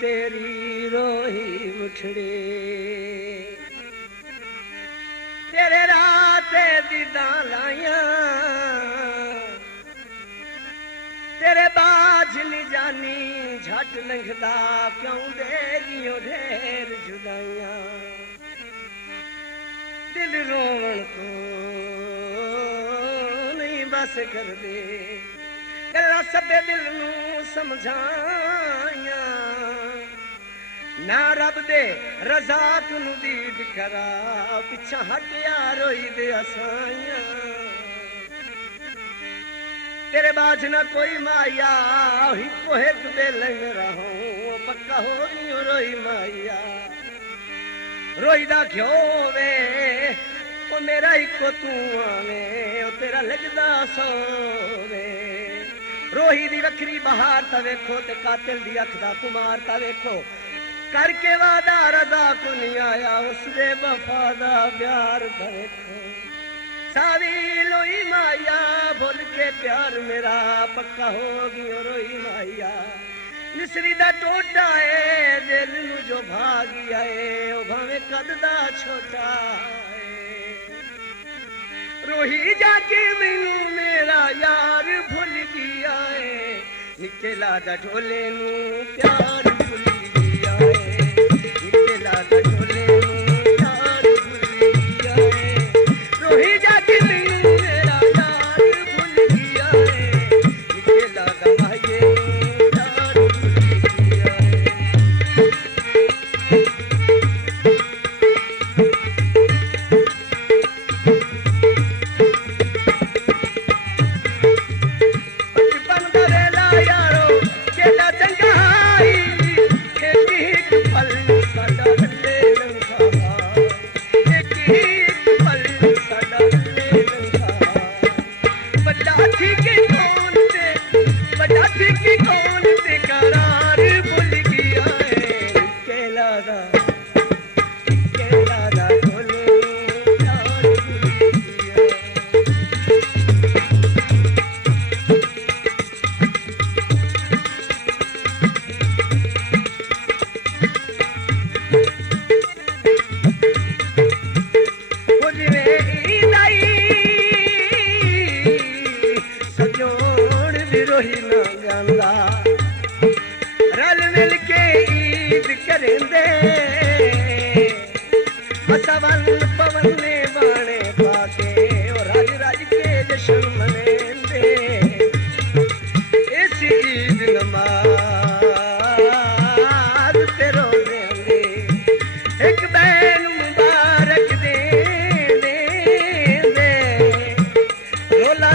तेरी रोही मुठड़े तेरे रात दीदा लाइया तेरे बाज नी जानी झट लंघदा क्यों देगियो ढेर जुदाइया दिल रोवण को नहीं बस कर दे गल्लां सभे दिल नू समझाइया ना रब दे रज़ाक नू दीद करा पिछा हटिया रोई दे असाइया तेरे बाज ना कोई माया ही कोहे तुदे लंग रहूं पक्का हो गई रोई माया रोई दा क्यों वे ओ मेरा इको तू आवे ओ तेरा लगदा सोवे रोही दी रखरी बहार ता वेखो ते कातिल दी अख दा कुमार ता वेखो करके वादा रजा को नहीं आया उसदे वफा दा प्यार ता वेखो सावी लोई माया भूल के प्यार मेरा पक्का होगी रोई माया निसरी दा टोटा है दिल नू जो भागी आए ओ भावे कद दा छोटा रोही जाके मैनू मेरा यार भूल गया है निके लादा ढोले नू प्यार भूल गया है निके लादा ढोले नू प्यार भूल गया है रोही जाके मैनू मेरा यार भूल गया है निके लादा भाई प्यार भूल गया रल मिल के ईद करेंदे बसवन पवने बाणे पाके और राज राज के जश्न मनेंदे इस ईद नमाज ते रोज़े दे एक बैन मुबारक दे रोला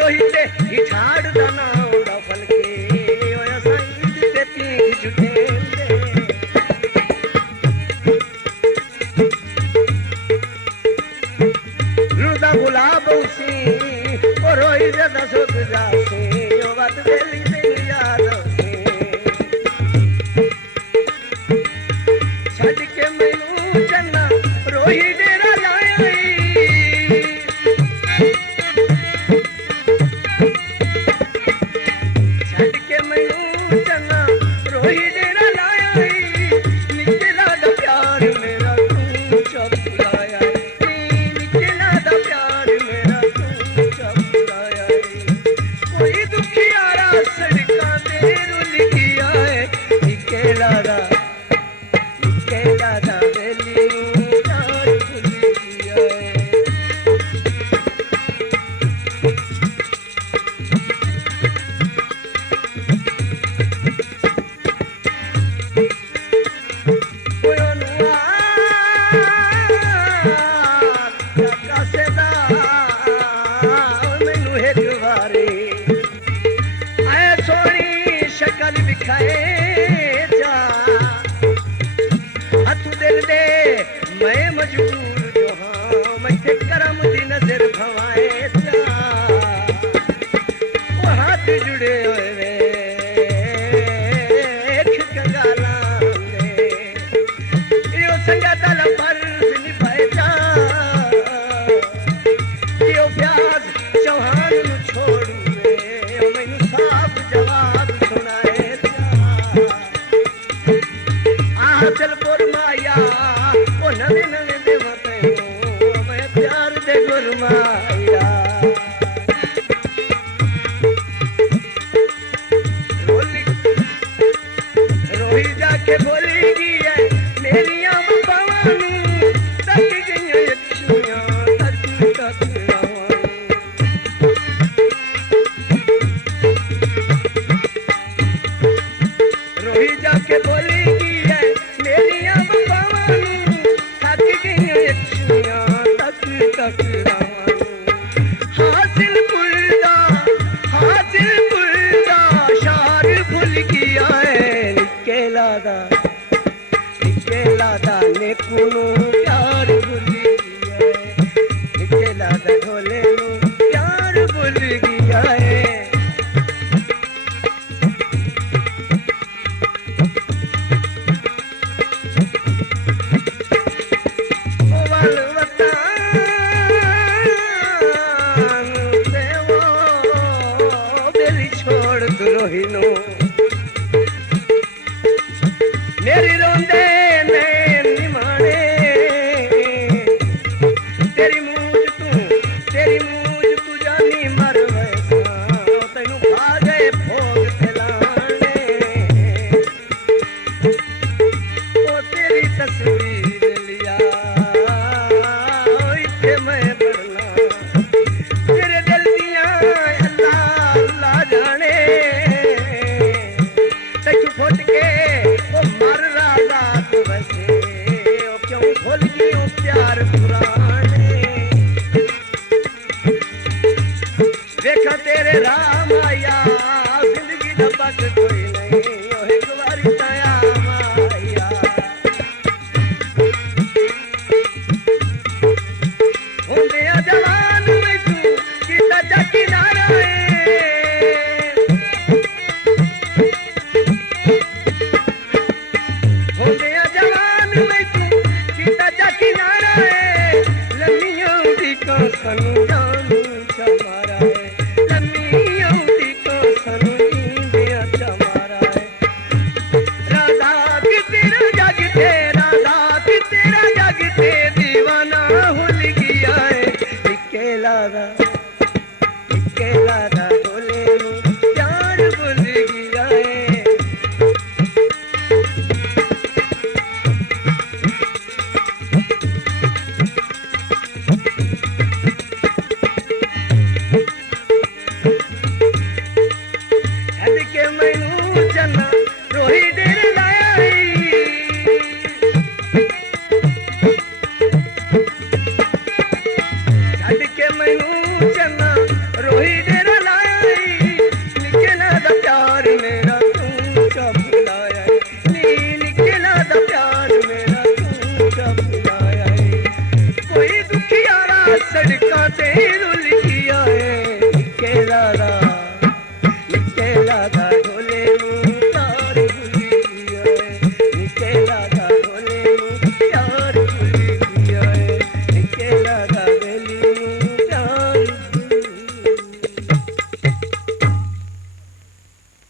रोही ते हिठाड़ दाना गुलाब उसी और रोई जदा सुख जासे ओ बात बेली से याद से छड़ के मैनू चन्ना रोही डेरा लाया छड़ के मैनू चन्ना रोही डेरा लाया निकला दा प्यार मेरा तू चुप लाया शकल विखाए जा हथ दिल दे मैं मजबूर के बोलेगी है मेरिया बाबां थक गई अखियां तक तक हासिल पुलदा शार भुल गया है निके लादा ने कुनो प्यार भुल गया है निके लादा ढोले नु प्यार भुल गया है मेरी रोंदे नैन निमाणे तेरी मूज तू जानी मर वैसा तैनू भागे भोग खिलाने ओ तेरी तस्वीर लिया इत्थे मैं बढ़ना तेरे दिल दियां अल्लाह जाने तैनू फुट के प्यार पुराने देखा तेरे राम आया जिंदगी दा बस कोई नहीं ओ एक बारी ताया माया होंदे जवान में तू कीता जा किनारा होंदे जवान में तू कीता जा किनारा सनु जानू चमारा है लम्मियों दी को सनु नींदिया चमारा है राधा की तेरा जग ते दीवाना भूल गया है निके लादा बोले नु प्यार भूल गया है मैनू